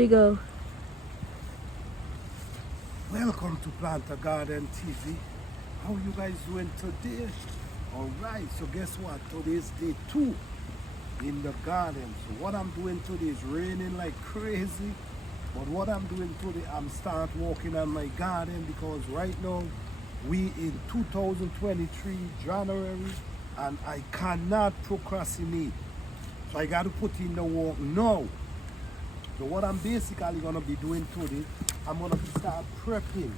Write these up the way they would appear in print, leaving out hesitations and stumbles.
we go. Welcome to Plant a Garden TV. How you guys doing today? Alright, so guess what? Today is day 2 in the garden. So what I'm doing today is raining like crazy. But what I'm doing today, I'm start working on my garden because right now we in 2023 January and I cannot procrastinate. So I got to put in the work now. So what I'm basically going to be doing today, I'm going to start prepping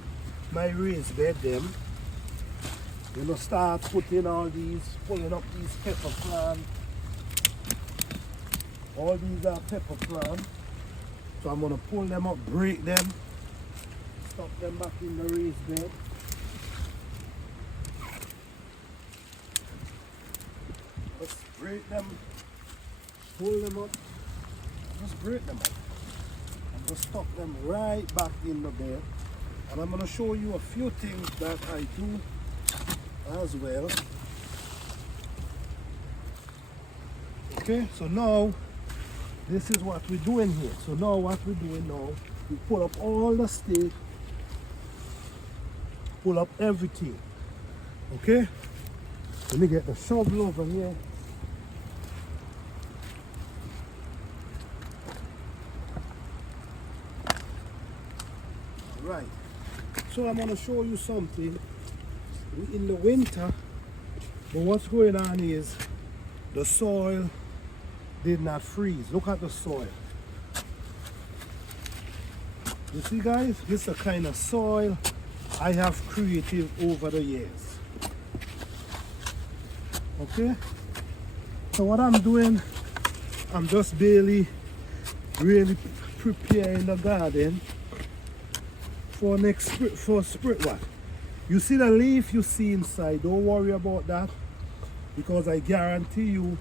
my raised bed them. You know, start putting all these, pulling up these pepper plants. All these are pepper plants. So I'm going to pull them up, break them, stuff them back in the raised bed. Let's break them, pull them up, just break them up. Just stuck them right back in the bed, and I'm going to show you a few things that I do as well. Okay, so now this is what we're doing here. So now what we're doing now, we pull up all the stake, pull up everything. Okay, let me get the shovel over here. Right, so I'm going to show you something in the winter, but what's going on is the soil did not freeze. Look at the soil. You see guys, this is the kind of soil I have created over the years. Okay, so what I'm doing, I'm just really preparing the garden for next spring, for spring. What you see, the leaf you see inside, don't worry about that, because I guarantee you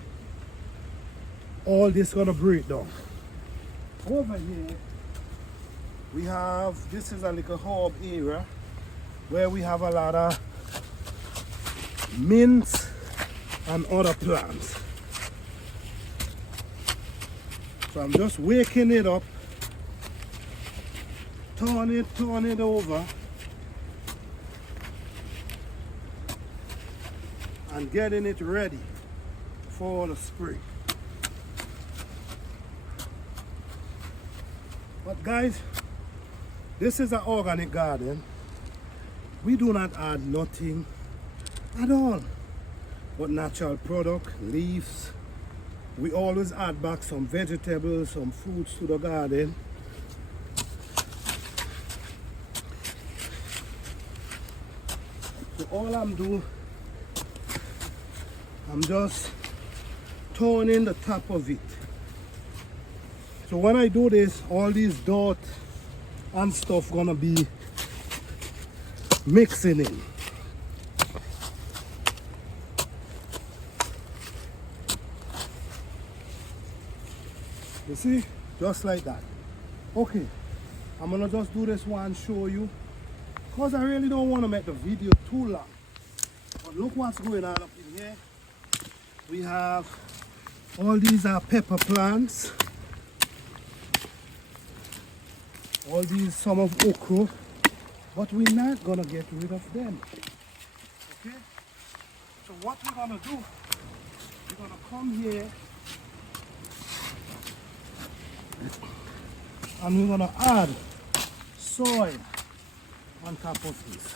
all this gonna break down. Over here we have, this is a little herb area where we have a lot of mint and other plants. So I'm just waking it up, turn it over, and getting it ready for the spring. But guys, this is an organic garden. We do not add nothing at all but natural product, leaves. We always add back some vegetables, some fruits to the garden. So all I'm doing, I'm just turning the top of it. So when I do this, all these dirt and stuff gonna be mixing in. You see, just like that. Okay, I'm gonna just do this one, show you, because I really don't want to make the video too long. But look what's going on up in here. We have all these are pepper plants. All these, some of okra, but we're not gonna get rid of them. Okay? So what we're gonna do, we're gonna come here and we're gonna add soil on top of this.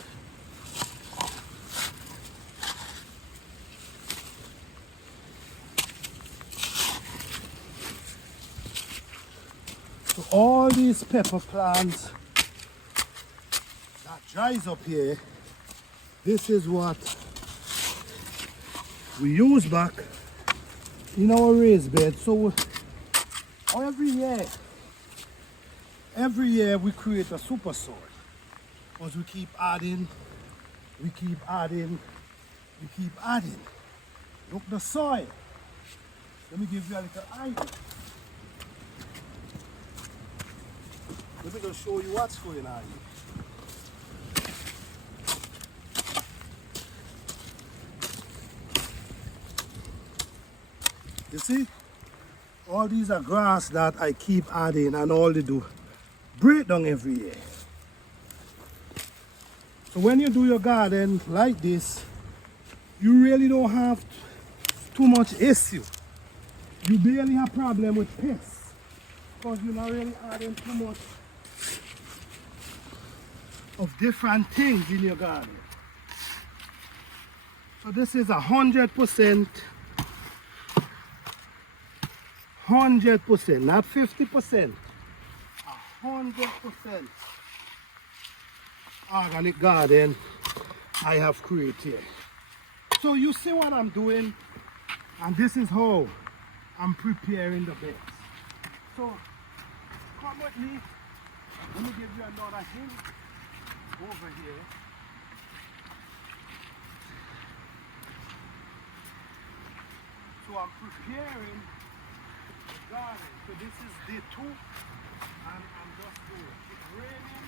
So all these pepper plants that dries up here, this is what we use back in our raised bed. So every year we create a super soil, because we keep adding, we keep adding, we keep adding. Look the soil. Let me give you a little idea. Let me just show you what's going on here. You see? All these are grass that I keep adding, and all they do, break down every year. So when you do your garden like this, you really don't have too much issue. You barely have problem with pests because you're not really adding too much of different things in your garden. So this is 100%, not 50%, 100% organic garden I have created. So you see what I'm doing, and this is how I'm preparing the beds. So come with me, let me give you another hint over here. So I'm preparing the garden. So this is day 2, and I'm just doing it. It's raining,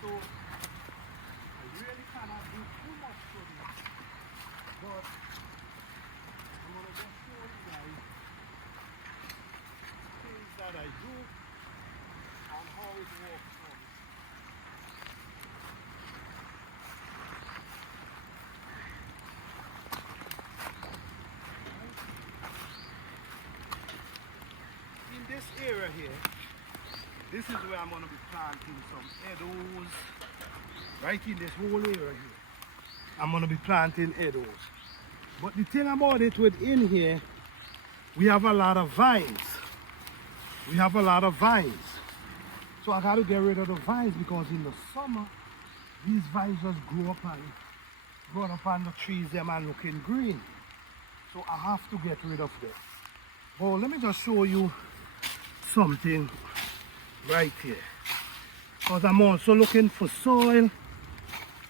so I really cannot do too much for this. But I'm going to just show you guys things that I do and how it works for me. In this area here, this is where I'm going to be planting some meadows. Right in this whole area here, I'm going to be planting meadows. But the thing about it within here, we have a lot of vines. We have a lot of vines. So I got to get rid of the vines because in the summer, these vines just grow up on the trees them and looking green. So I have to get rid of them. Well, let me just show you something right here. Because I'm also looking for soil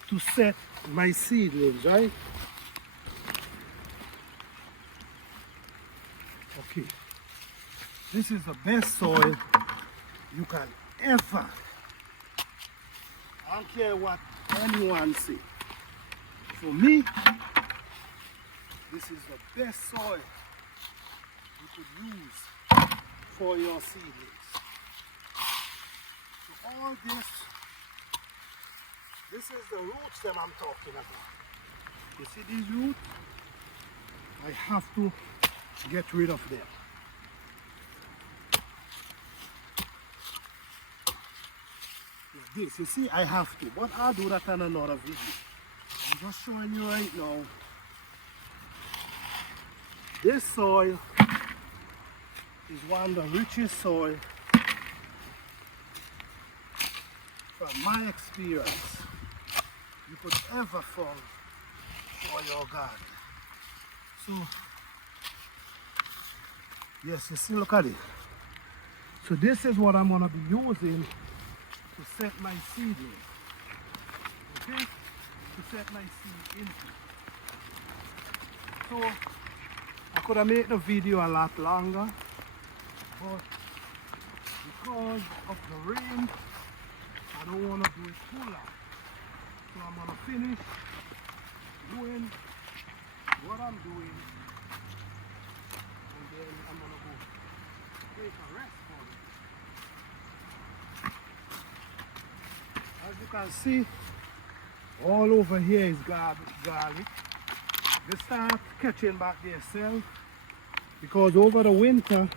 to set my seedlings, right? Okay. This is the best soil you can ever. I don't care what anyone say. For me, this is the best soil you could use for your seedlings. So all this is the roots that I'm talking about. You see these roots? I have to get rid of them. It's this, you see, I have to, but I'll do that on another video. I'm just showing you right now. This soil is one of the richest soil from my experience you could ever find for your garden. So, yes, you see, look at it. So this is what I'm going to be using to set my seedling. Okay? To set my seed into. So, I could have made the video a lot longer, but because of the rain, I don't want to do it too long. So I'm going to finish doing what I'm doing, and then I'm going to go take a rest for it. As you can see, all over here is garlic. They start catching back themselves because over the winter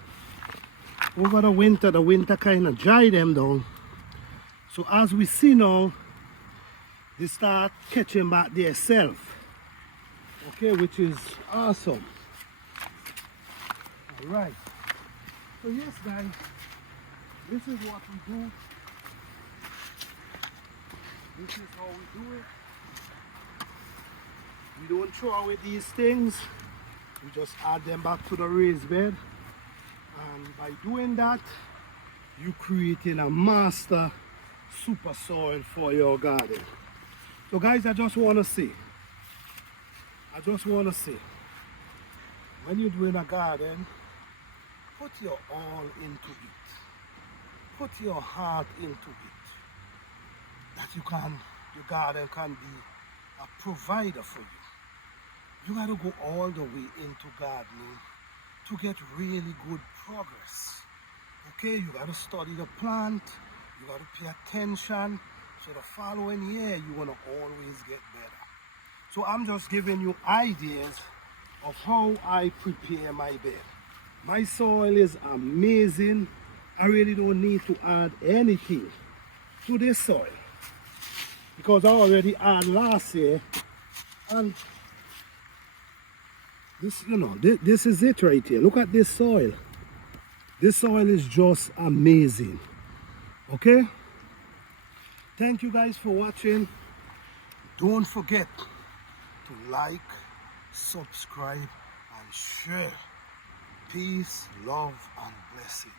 the winter kind of dry them down. So as we see now, they start catching back themselves. Okay, which is awesome. Alright. So yes guys, this is what we do. This is how we do it. We don't throw away these things. We just add them back to the raised bed. And by doing that, you're creating a master super soil for your garden. So guys, I just want to say, when you're doing a garden, put your all into it. Put your heart into it. That your garden can be a provider for you. You got to go all the way into gardening to get really good progress. Okay, you got to study the plant, You got to pay attention. So the following year, you're going to always get better. So I'm just giving you ideas of how I prepare my bed. My soil is amazing. I really don't need to add anything to this soil because I already had last year, and this, this is it right here. Look at this soil. This soil is just amazing. Okay? Thank you guys for watching. Don't forget to like, subscribe, and share. Peace, love, and blessing.